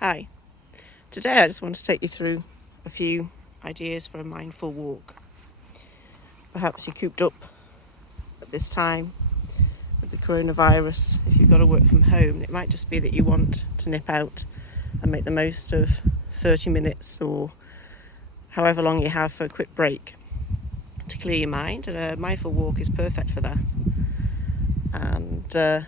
Hi, today I just want to take you through a few ideas for a mindful walk. Perhaps you're cooped up at this time with the coronavirus. If you've got to work from home, it might just be that you want to nip out and make the most of 30 minutes or however long you have for a quick break to clear your mind, and a mindful walk is perfect for that. And the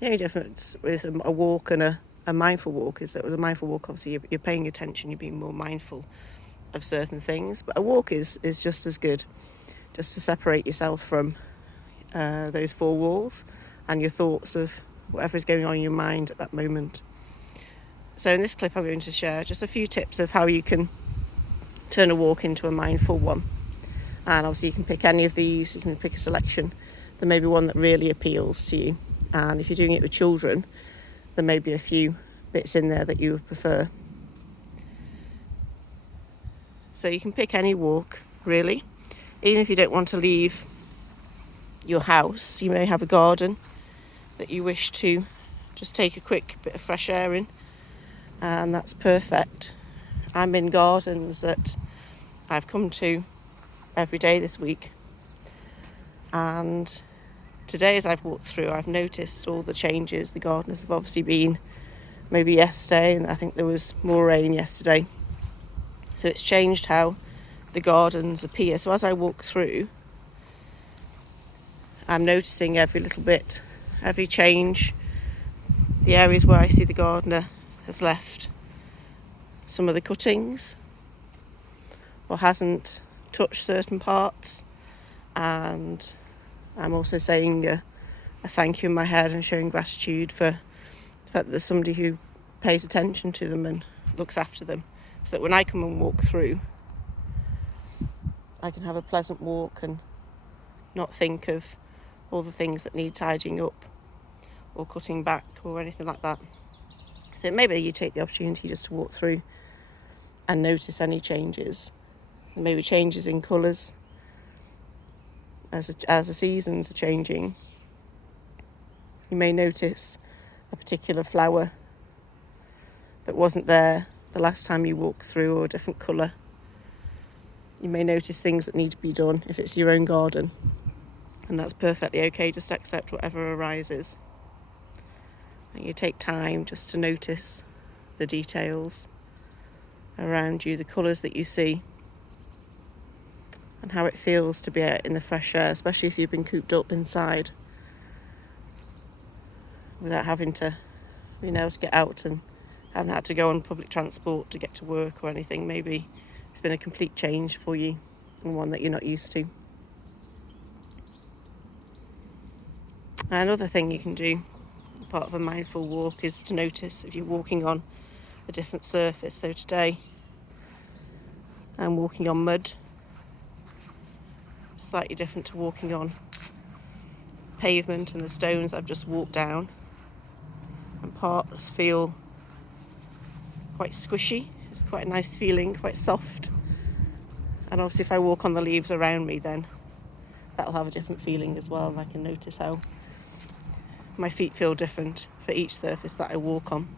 only difference with a walk and a mindful walk is that with a mindful walk, obviously you're paying attention, you're being more mindful of certain things, but a walk is just as good, just to separate yourself from those four walls and your thoughts of whatever is going on in your mind at that moment. So in this clip I'm going to share just a few tips of how you can turn a walk into a mindful one. And obviously you can pick any of these, you can pick a selection. There may be one that really appeals to you, and if you're doing it with children, there may be a few bits in there that you would prefer. So you can pick any walk, really. Even if you don't want to leave your house, you may have a garden that you wish to just take a quick bit of fresh air in, and that's perfect. I'm in gardens that I've come to every day this week, and today as I've walked through, I've noticed all the changes. The gardeners have obviously been maybe yesterday, and I think there was more rain yesterday, so it's changed how the gardens appear. So as I walk through, I'm noticing every little bit, every change, the areas where I see the gardener has left some of the cuttings or hasn't touched certain parts, and I'm also saying a thank you in my head and showing gratitude for the fact that there's somebody who pays attention to them and looks after them, so that when I come and walk through, I can have a pleasant walk and not think of all the things that need tidying up or cutting back or anything like that. So maybe you take the opportunity just to walk through and notice any changes. There may be changes in colours as the seasons are changing. You may notice a particular flower that wasn't there the last time you walked through, or a different colour. You may notice things that need to be done if it's your own garden, and that's perfectly okay. Just accept whatever arises. And you take time just to notice the details around you, the colours that you see, and how it feels to be out in the fresh air, especially if you've been cooped up inside without having to being able to get out and haven't had to go on public transport to get to work or anything. Maybe it's been a complete change for you and one that you're not used to. Another thing you can do, part of a mindful walk, is to notice if you're walking on a different surface. So today I'm walking on mud, slightly different to walking on pavement and the stones I've just walked down, and parts feel quite squishy. It's quite a nice feeling, quite soft, and obviously if I walk on the leaves around me, then that'll have a different feeling as well, and I can notice how my feet feel different for each surface that I walk on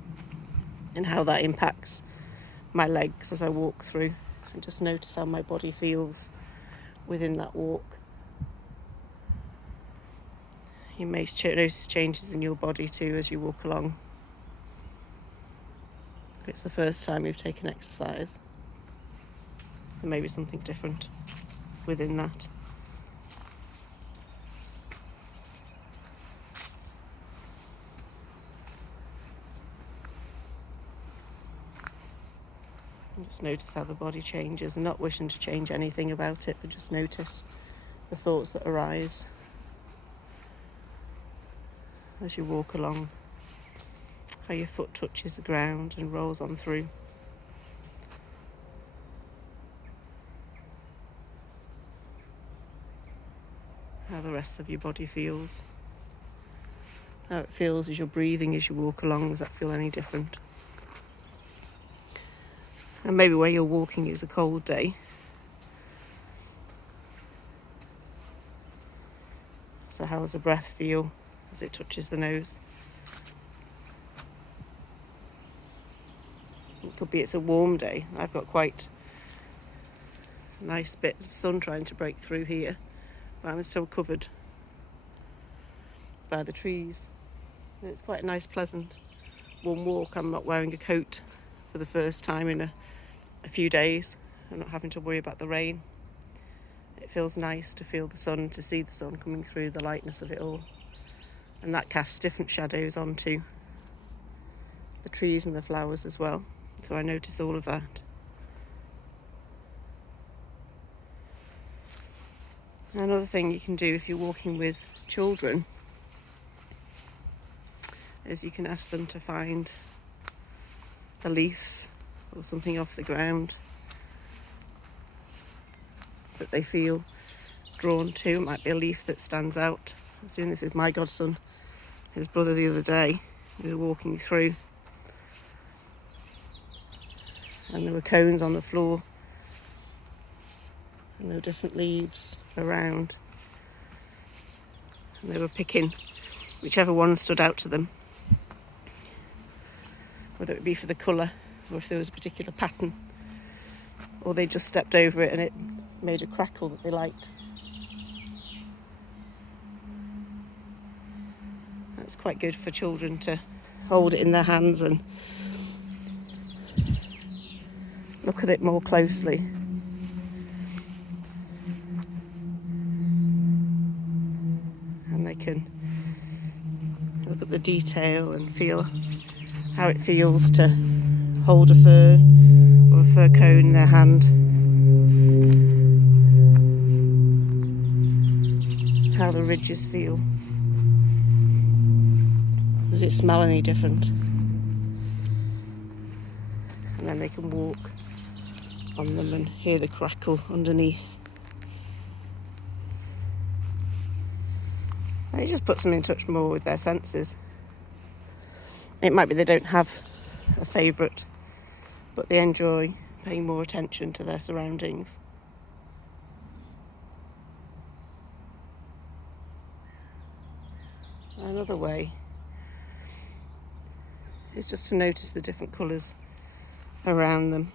and how that impacts my legs as I walk through, and just notice how my body feels within that walk. You may notice changes in your body too as you walk along. If it's the first time you've taken exercise, there may be something different within that. And just notice how the body changes, and not wishing to change anything about it, but just notice the thoughts that arise as you walk along, how your foot touches the ground and rolls on through. How the rest of your body feels. How it feels as you're breathing as you walk along. Does that feel any different? And maybe where you're walking is a cold day, so how does the breath feel as it touches the nose? It could be it's a warm day. I've got quite a nice bit of sun trying to break through here, but I'm still covered by the trees. And it's quite a nice, pleasant, warm walk. I'm not wearing a coat for the first time in a few days. I'm not having to worry about the rain. It feels nice to feel the sun, to see the sun coming through, the lightness of it all. And that casts different shadows onto the trees and the flowers as well. So I notice all of that. Another thing you can do if you're walking with children is you can ask them to find a leaf or something off the ground that they feel drawn to. It might be a leaf that stands out. I was doing this with my godson, his brother, the other day. We were walking through and there were cones on the floor and there were different leaves around, and they were picking whichever one stood out to them, whether it be for the colour or if there was a particular pattern, or they just stepped over it and it made a crackle that they liked. That's quite good for children to hold it in their hands and look at it more closely. And they can look at the detail and feel how it feels to hold a fern or a fir cone in their hand. How the ridges feel. Does it smell any different? And then they can walk on them and hear the crackle underneath. And it just puts them in touch more with their senses. It might be they don't have a favourite, but they enjoy paying more attention to their surroundings. Another way is just to notice the different colours around them.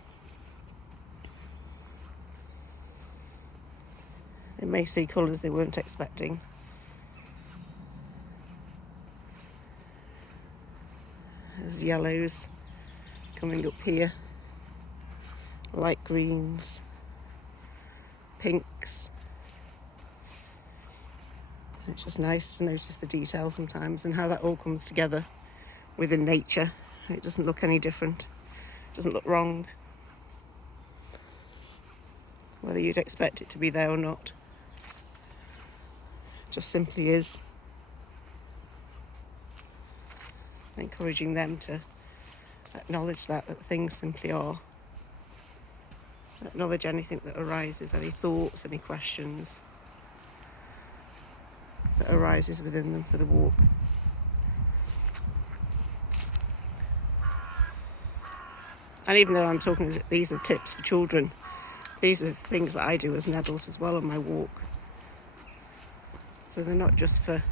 They may see colours they weren't expecting. There's yellows coming up here, light greens, pinks. It's just nice to notice the detail sometimes and how that all comes together within nature. It doesn't look any different. It doesn't look wrong, whether you'd expect it to be there or not. It just simply is. Encouraging them to acknowledge that things simply are. Acknowledge anything that arises, any thoughts, any questions that arises within them for the walk. And even though I'm talking, these are tips for children, these are things that I do as an adult as well on my walk. So they're not just for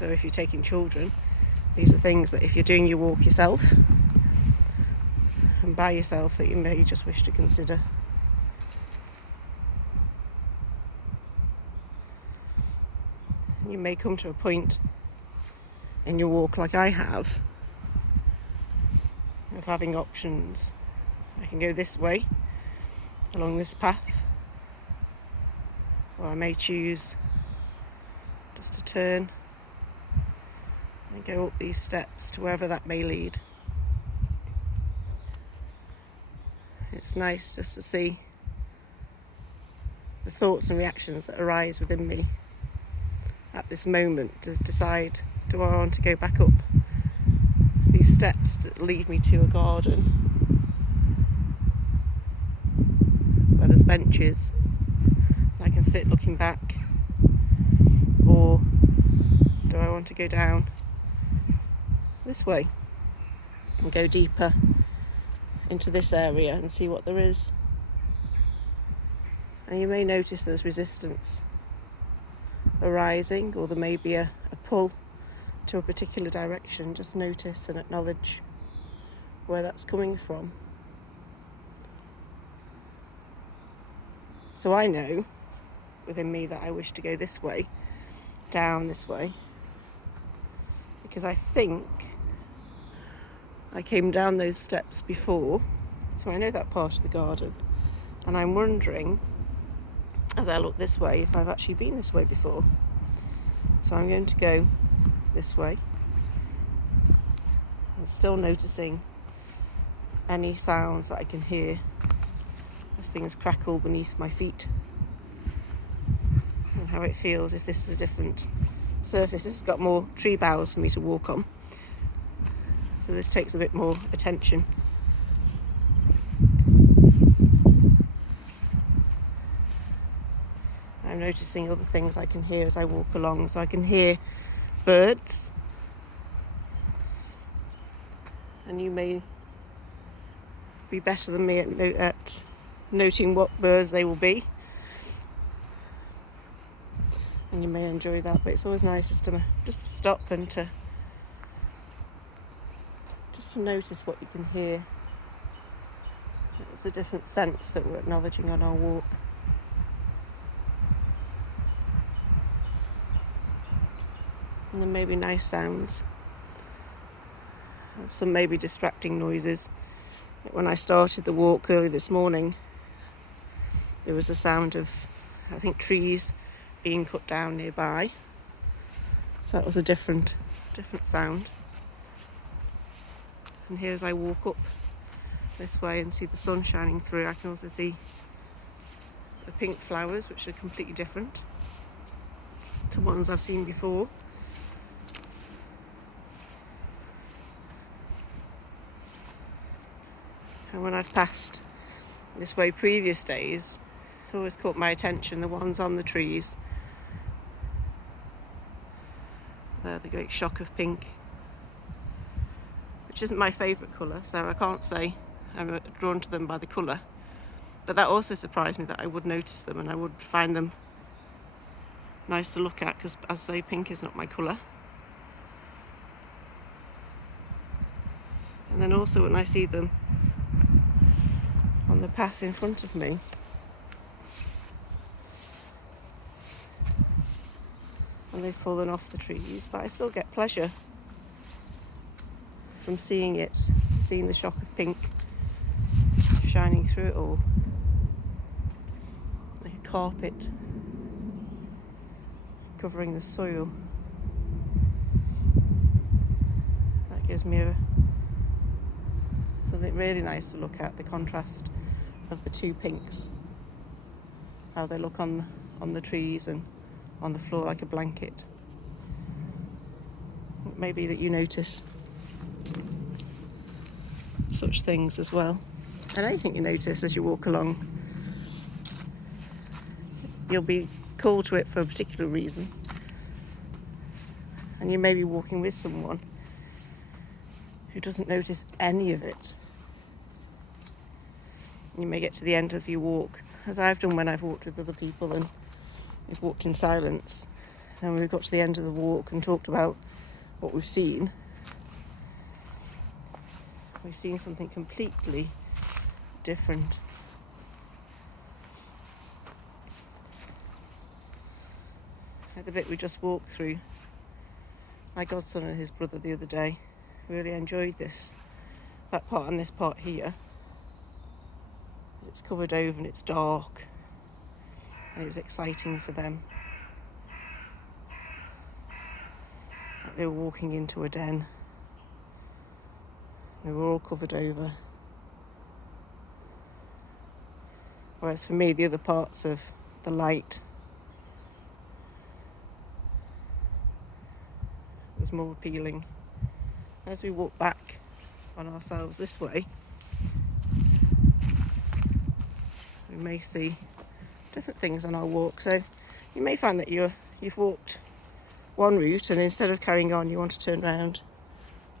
if you're taking children. These are things that if you're doing your walk yourself and by yourself, that you may just wish to consider. You may come to a point in your walk, like I have, of having options. I can go this way, along this path, or I may choose just to turn and go up these steps to wherever that may lead. It's nice just to see the thoughts and reactions that arise within me at this moment to decide, do I want to go back up these steps that lead me to a garden where there's benches and I can sit looking back, or do I want to go down this way and go deeper into this area and see what there is? And you may notice there's resistance arising, or there may be a pull to a particular direction. Just notice and acknowledge where that's coming from So I know within me that I wish to go this way, down this way, because I think I came down those steps before, so I know that part of the garden, and I'm wondering as I look this way if I've actually been this way before. So I'm going to go this way. I'm still noticing any sounds that I can hear as things crackle beneath my feet, and how it feels if this is a different surface. This has got more tree boughs for me to walk on, so this takes a bit more attention. I'm noticing other things I can hear as I walk along. So I can hear birds, and you may be better than me at noting what birds they will be, and you may enjoy that. But it's always nice just to stop and to notice what you can hear. It's a different sense that we're acknowledging on our walk. And there may be nice sounds, and some maybe distracting noises. When I started the walk early this morning, there was a sound of, I think, trees being cut down nearby. So that was a different sound. And here as I walk up this way and see the sun shining through, I can also see the pink flowers, which are completely different to ones I've seen before. And when I've passed this way previous days, it always caught my attention, the ones on the trees. They're the great shock of pink, which isn't my favourite colour, so I can't say I'm drawn to them by the colour. But that also surprised me, that I would notice them and I would find them nice to look at, because, as I say, pink is not my colour. And then also when I see them on the path in front of me, and they've fallen off the trees, but I still get pleasure from seeing the shock of pink shining through it all, like a carpet covering the soil. That gives me something really nice to look at, the contrast of the two pinks, how they look on the trees and on the floor like a blanket. It may be that you notice such things as well, and anything you notice as you walk along, you'll be called to it for a particular reason, and you may be walking with someone who doesn't notice any of it. You may get to the end of your walk, as I've done when I've walked with other people and we've walked in silence, and we've got to the end of the walk and talked about what we've seen. We've seen something completely different. At the bit we just walked through, my godson and his brother the other day really enjoyed that part and this part here. It's covered over and it's dark, and it was exciting for them. Like they were walking into a den. They were all covered over. Whereas for me, the other parts of the light was more appealing. As we walk back on ourselves this way, we may see different things on our walk. So you may find that you've walked one route, and instead of carrying on, you want to turn around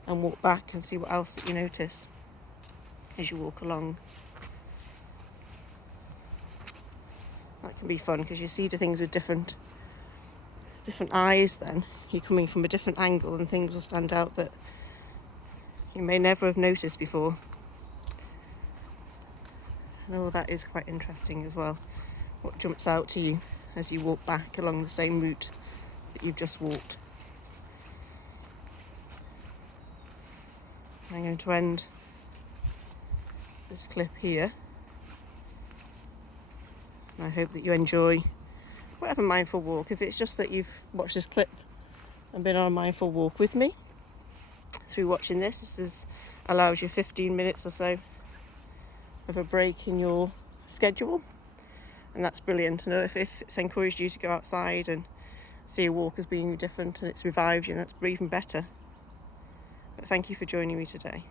and walk back and see what else that you notice as you walk along. That can be fun, because you see the things with different eyes. Then you're coming from a different angle, and things will stand out that you may never have noticed before. And all that is quite interesting as well. What jumps out to you as you walk back along the same route that you've just walked? I'm going to end this clip here. And I hope that you enjoy whatever mindful walk. If it's just that you've watched this clip and been on a mindful walk with me through watching this allows you 15 minutes or so of a break in your schedule, and that's brilliant. If it's encouraged you to go outside and see a walk as being different and it's revived you, that's even better. But thank you for joining me today.